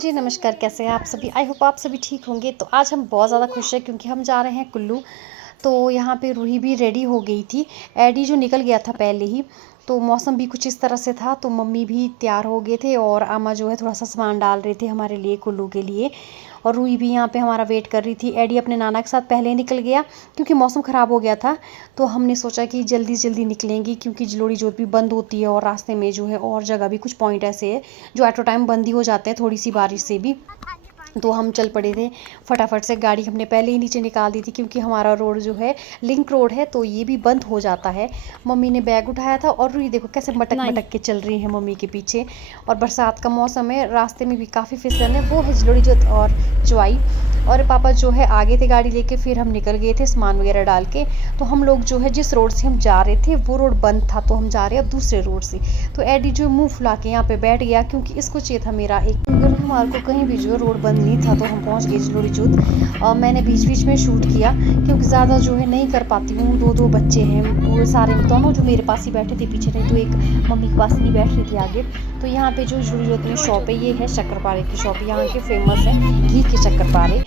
जी, नमस्कार। कैसे हैं आप सभी? आई होप आप सभी ठीक होंगे। तो आज हम बहुत ज़्यादा खुश हैं क्योंकि हम जा रहे हैं कुल्लू। तो यहाँ पे रूही भी रेडी हो गई थी। एडी जो निकल गया था पहले ही। तो मौसम भी कुछ इस तरह से था, तो मम्मी भी तैयार हो गए थे और अम्मा जो है थोड़ा सा सामान डाल रहे थे हमारे लिए, कुल्लू के लिए। और रूही भी यहाँ पे हमारा वेट कर रही थी। एडी अपने नाना के साथ पहले ही निकल गया क्योंकि मौसम ख़राब हो गया था। तो हमने सोचा कि जल्दी जल्दी निकलेंगी क्योंकि जलोड़ी जोत भी बंद होती है और रास्ते में जो है और जगह भी कुछ पॉइंट ऐसे है जो एट अ टाइम बंद ही हो जाते हैं थोड़ी सी बारिश से भी। तो हम चल पड़े थे फटाफट से। गाड़ी हमने पहले ही नीचे निकाल दी थी क्योंकि हमारा रोड जो है लिंक रोड है, तो ये भी बंद हो जाता है। मम्मी ने बैग उठाया था और रूही देखो कैसे मटक मटक के चल रही है मम्मी के पीछे। और बरसात का मौसम है, रास्ते में भी काफ़ी फिसलन है। वो है जलोड़ी जोत और चुआई। और पापा जो है आगे थे गाड़ी लेके, फिर हम निकल गए थे सामान वगैरह डाल के। तो हम लोग जो है जिस रोड से हम जा रहे थे वो रोड बंद था, तो हम जा रहे हैं अब दूसरे रोड से। तो एडी जो मुंह फुला के यहाँ पे बैठ गया क्योंकि इसको चाहिए था मेरा एक, अगर हमारे को कहीं भी जो रोड बंद नहीं था। तो हम पहुँच गए जलोड़ी जोत। मैंने बीच बीच में शूट किया क्योंकि ज़्यादा जो है नहीं कर पाती हूँ। दो दो बच्चे हैं, वो सारे दोनों जो मेरे पास ही बैठे थे पीछे, नहीं तो एक मम्मी के पास नहीं बैठ रही थी आगे। तो यहाँ पे जो जलोड़ी जोत में शॉप है, ये है शक्करपारे की शॉप। यहाँ के फेमस है घी के शक्करपारे।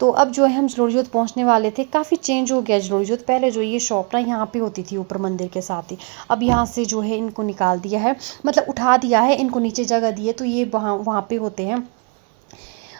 तो अब जो है हम जलोड़ी जोत पहुँचने वाले थे। काफ़ी चेंज हो गया जलोड़ी जोत। पहले जो ये शॉप ना यहाँ पे होती थी ऊपर मंदिर के साथ ही, अब यहाँ से जो है इनको निकाल दिया है, मतलब उठा दिया है, इनको नीचे जगह दी है, तो ये वहाँ वहाँ पे होते हैं।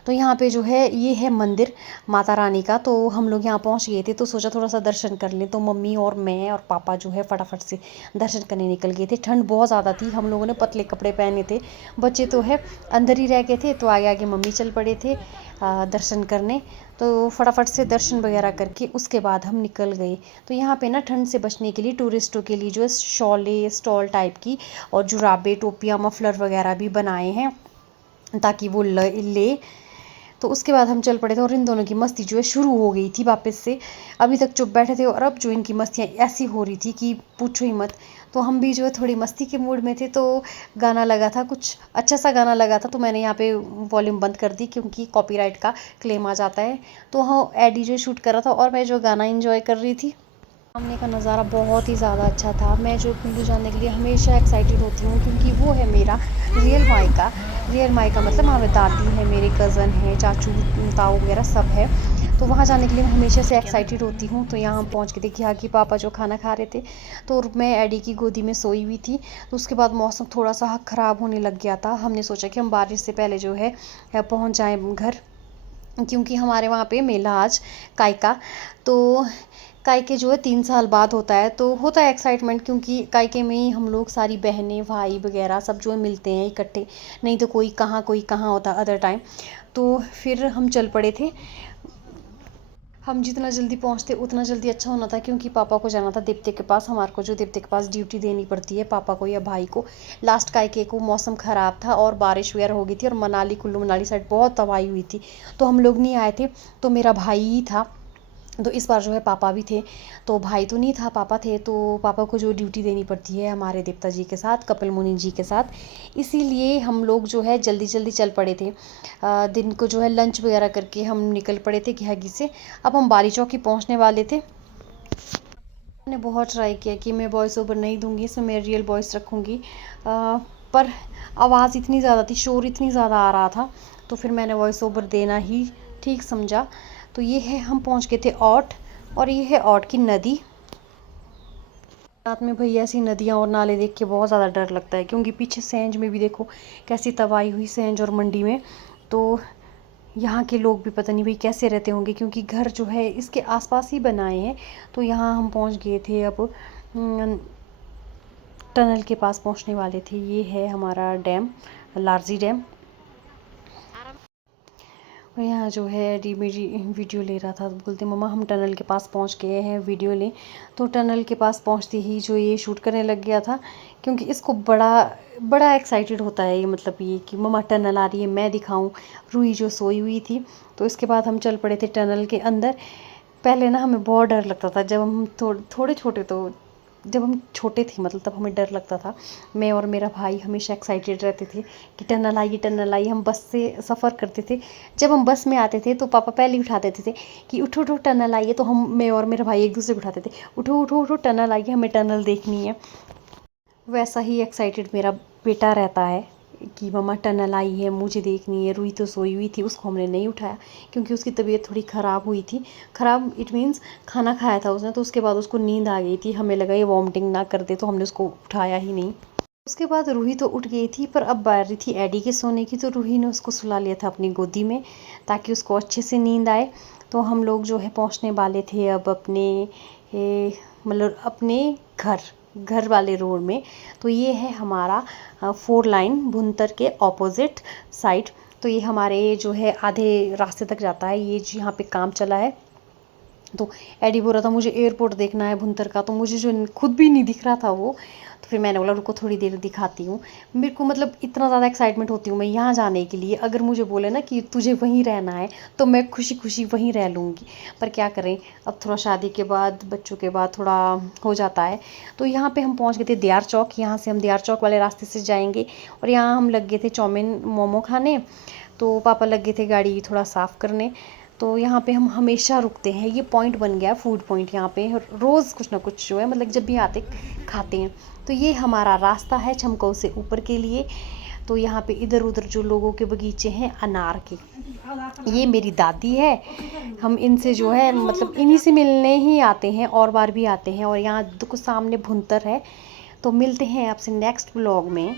तो यहाँ पे जो है ये है मंदिर माता रानी का। तो हम लोग यहाँ पहुँच गए थे, तो सोचा थोड़ा सा दर्शन कर लें। तो मम्मी और मैं और पापा जो है फटाफट से दर्शन करने निकल गए थे। ठंड बहुत ज़्यादा थी, हम लोगों ने पतले कपड़े पहने थे। बच्चे तो है अंदर ही रह गए थे, तो आगे आगे मम्मी चल पड़े थे दर्शन करने। तो फटाफट से दर्शन वगैरह करके उसके बाद हम निकल गए। तो यहाँ पे ना ठंड से बचने के लिए टूरिस्टों के लिए जो है शॉले स्टॉल टाइप की और जुराबे टोपियाँ मफलर वगैरह भी बनाए हैं ताकि वो ले। तो उसके बाद हम चल पड़े थे और इन दोनों की मस्ती जो है शुरू हो गई थी वापस से। अभी तक चुप बैठे थे और अब जो इनकी मस्तियाँ ऐसी हो रही थी कि पूछो ही मत। तो हम भी जो है थोड़ी मस्ती के मूड में थे। तो गाना लगा था, कुछ अच्छा सा गाना लगा था, तो मैंने यहाँ पे वॉल्यूम बंद कर दी क्योंकि कॉपीराइट का क्लेम आ जाता है। तो हाँ, एडी जो शूट कर रहा था और मैं जो गाना इंजॉय कर रही थी। सामने का नज़ारा बहुत ही ज़्यादा अच्छा था। मैं जो कुल्लू जाने के लिए हमेशा एक्साइटेड होती हूँ क्योंकि वो है मेरा रियल मायका। रियल मायका मतलब वहाँ पे दादी है, मेरे कज़न है, चाचू ताऊ वगैरह सब है। तो वहाँ जाने के लिए मैं हमेशा से एक्साइटेड होती हूँ। तो यहाँ हम पहुँच के देखिए कि पापा जो खाना खा रहे थे, तो मैं एडी की गोदी में सोई हुई थी। तो उसके बाद मौसम थोड़ा सा ख़राब होने लग गया था। हमने सोचा कि हम बारिश से पहले जो है पहुँच जाएँ घर, क्योंकि हमारे वहाँ पे मेला आज काई का। तो काइके जो है 3 साल बाद होता है, तो होता है एक्साइटमेंट क्योंकि काइके में ही हम लोग सारी बहनें भाई वगैरह सब जो है मिलते हैं इकट्ठे। नहीं तो कोई कहाँ होता अदर टाइम। तो फिर हम चल पड़े थे। हम जितना जल्दी पहुंचते उतना जल्दी अच्छा होना था क्योंकि पापा को जाना था दीप्ति के पास। हमारे को जो दीप्ति के पास ड्यूटी देनी पड़ती है पापा को या भाई को। लास्ट काइके को मौसम ख़राब था और बारिश वगैरह हो गई थी और मनाली कुल्लू मनाली साइड बहुत तबाही हुई थी, तो हम लोग नहीं आए थे। तो मेरा भाई ही था। तो इस बार जो है पापा भी थे, तो भाई तो नहीं था, पापा थे। तो पापा को जो ड्यूटी देनी पड़ती है हमारे देवता जी के साथ, कपिल मुनि जी के साथ, इसीलिए हम लोग जो है जल्दी जल्दी चल पड़े थे। दिन को जो है लंच वगैरह करके हम निकल पड़े थे घिहागी से। अब हम बारी चौकी पहुंचने वाले थे। मैंने बहुत ट्राई किया कि मैं वॉइस ओवर नहीं दूंगी, इसमें मैं रियल वॉइस रखूंगी, पर आवाज़ इतनी ज़्यादा थी, शोर इतनी ज़्यादा आ रहा था, तो फिर मैंने वॉइस ओवर देना ही ठीक समझा। तो ये है, हम पहुंच गए थे औट, और ये है औट की नदी। रात में भैया ऐसी नदियाँ और नाले देख के बहुत ज़्यादा डर लगता है क्योंकि पीछे सेंज में भी देखो कैसी तबाही हुई, सेंज और मंडी में। तो यहाँ के लोग भी पता नहीं भाई कैसे रहते होंगे क्योंकि घर जो है इसके आसपास ही बनाए हैं। तो यहाँ हम पहुँच गए थे। अब टनल के पास पहुँचने वाले थे। ये है हमारा डैम, लारजी डैम। और यहाँ जो है डी मेरी वीडियो ले रहा था, तो बोलते मम्मा हम टनल के पास पहुँच गए हैं, वीडियो लें। तो टनल के पास पहुँचते ही जो ये शूट करने लग गया था क्योंकि इसको बड़ा बड़ा एक्साइटेड होता है ये, मतलब ये कि मम्मा टनल आ रही है, मैं दिखाऊं। रूही जो सोई हुई थी। तो इसके बाद हम चल पड़े थे टनल के अंदर। पहले ना हमें बहुत डर लगता था जब हम थोड़े छोटे, तो जब हम छोटे थे मतलब तब हमें डर लगता था। मैं और मेरा भाई हमेशा एक्साइटेड रहते थे कि टनल आई टनल आई। हम बस से सफ़र करते थे। जब हम बस में आते थे तो पापा पहले ही उठा देते थे कि उठो उठो टनल आई है। तो मैं और मेरा भाई एक दूसरे को उठाते थे, उठो उठो उठो टनल आई है, हमें टनल देखनी है। वैसा ही एक्साइटेड मेरा बेटा रहता है। कि मम्मा टनल आई है, मुझे देखनी है। रूही तो सोई हुई थी, उसको हमने नहीं उठाया क्योंकि उसकी तबीयत थोड़ी ख़राब हुई थी। ख़राब इट मीन्स खाना खाया था उसने, तो उसके बाद उसको नींद आ गई थी। हमें लगा ये वॉमिटिंग ना कर दे, तो हमने उसको उठाया ही नहीं। उसके बाद रूही तो उठ गई थी, पर अब बारी थी एडी के सोने की, तो रूही ने उसको सुला लिया था अपनी गोदी में ताकि उसको अच्छे से नींद आए। तो हम लोग जो है पहुंचने वाले थे अब अपने मतलब अपने घर वाले रोड में। तो ये है हमारा 4 लाइन भुंतर के ऑपोजिट साइड। तो ये हमारे जो है आधे रास्ते तक जाता है। ये यहाँ पे काम चला है, तो एडी बोल रहा था मुझे एयरपोर्ट देखना है भुंतर का, तो मुझे जो खुद भी नहीं दिख रहा था वो, तो फिर मैंने बोला रुको थोड़ी देर दिखाती हूँ। मेरे को मतलब इतना ज़्यादा एक्साइटमेंट होती हूँ मैं यहाँ जाने के लिए। अगर मुझे बोले ना कि तुझे वहीं रहना है तो मैं खुशी खुशी वहीं रह लूँगी, पर क्या करें, अब थोड़ा शादी के बाद बच्चों के बाद थोड़ा हो जाता है। तो यहाँ पे हम पहुँच गए थे दियार चौक। यहाँ से हम दियार चौक वाले रास्ते से जाएंगे, और यहाँ हम लग गए थे चाउमीन मोमो खाने। तो पापा लग गए थे गाड़ी थोड़ा साफ़ करने। तो यहाँ पे हम हमेशा रुकते हैं, ये पॉइंट बन गया फूड पॉइंट। यहाँ पे रोज़ कुछ ना कुछ जो है मतलब जब भी आते खाते हैं। तो ये हमारा रास्ता है छमको से ऊपर के लिए। तो यहाँ पे इधर उधर जो लोगों के बगीचे हैं अनार के, ये मेरी दादी है। हम इनसे जो है मतलब इन्हीं से मिलने ही आते हैं, और बार भी आते हैं। और यहाँ कुछ सामने भुंतर है। तो मिलते हैं आपसे नेक्स्ट ब्लॉग में।